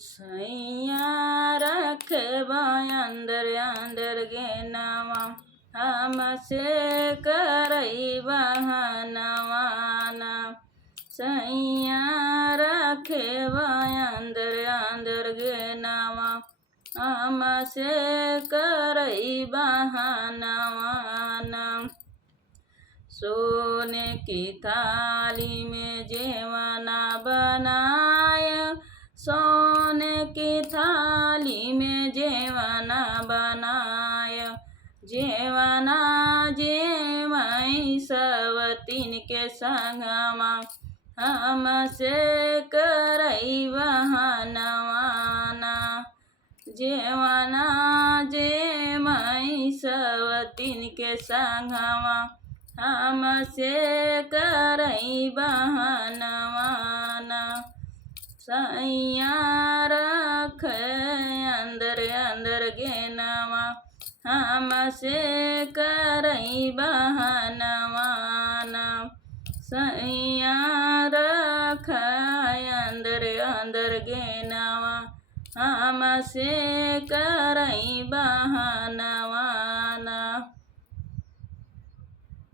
सैया रखबा अंदर अंदर गेनवा हमसे करई बहनवाना। सैया रखबा अंदर अंदर गेनवा हमसे करई बहनवाना। सोने की थाली में जेवना बनाय, सोने की थाली में जेवना बनाय। जेवना जेवई सवतीन के संगमा हमसे करई बहनवाना। जेवना जेवई सवतीन के संगमा हमसे करई बहनवाना। सैया रख अंदर अंदर गेनवा हमसे करई बहनवाना। सैया रख अंदर अंदर गेनवा हमसे करई बहनवाना।